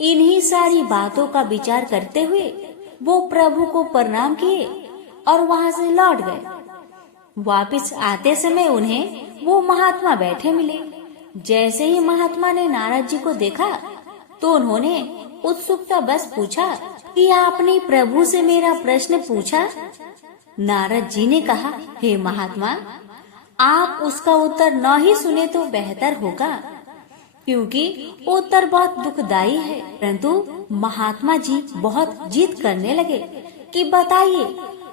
इन्हीं सारी बातों का विचार करते हुए वो प्रभु को प्रणाम किए और वहाँ से लौट गए। वापस आते समय उन्हें वो महात्मा बैठे मिले। जैसे ही महात्मा ने नारद जी को देखा तो उन्होंने उत्सुकता बस पूछा कि आपने प्रभु से मेरा प्रश्न पूछा। नारद जी ने कहा, हे महात्मा, आप उसका उत्तर न ही सुने तो बेहतर होगा, क्योंकि उत्तर बहुत दुखदाई है। परंतु महात्मा जी बहुत जिद करने लगे कि बताइए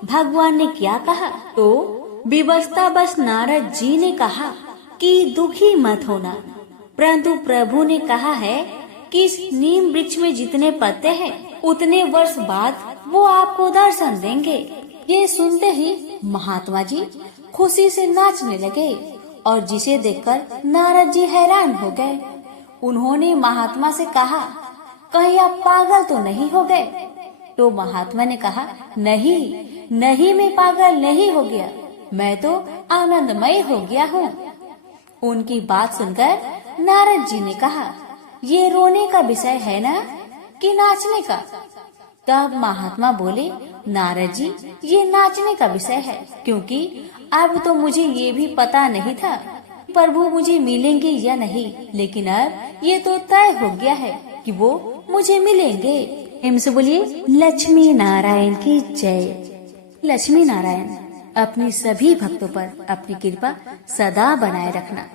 भगवान ने क्या कहा। तो विवशता बस नारद जी ने कहा कि दुखी मत होना, परंतु प्रभु ने कहा है कि इस नीम वृक्ष में जितने पत्ते हैं, उतने वर्ष बाद वो आपको दर्शन देंगे। ये सुनते ही महात्मा जी खुशी से नाचने लगे और जिसे देखकर नारद जी हैरान हो गए। उन्होंने महात्मा से कहा, कहीं आप पागल तो नहीं हो गए। तो महात्मा ने कहा, नहीं मैं पागल नहीं हो गया, मैं तो आनंदमय हो गया हूँ। उनकी बात सुनकर नारद जी ने कहा, ये रोने का विषय है ना कि नाचने का। तब महात्मा बोले, नारद जी ये नाचने का विषय है, क्योंकि अब तो मुझे ये भी पता नहीं था प्रभु मुझे मिलेंगे या नहीं, लेकिन अब ये तो तय हो गया है कि वो मुझे मिलेंगे। प्रेम से बोलिए लक्ष्मी नारायण की जय। लक्ष्मी नारायण अपनी सभी भक्तों पर अपनी कृपा सदा बनाए रखना।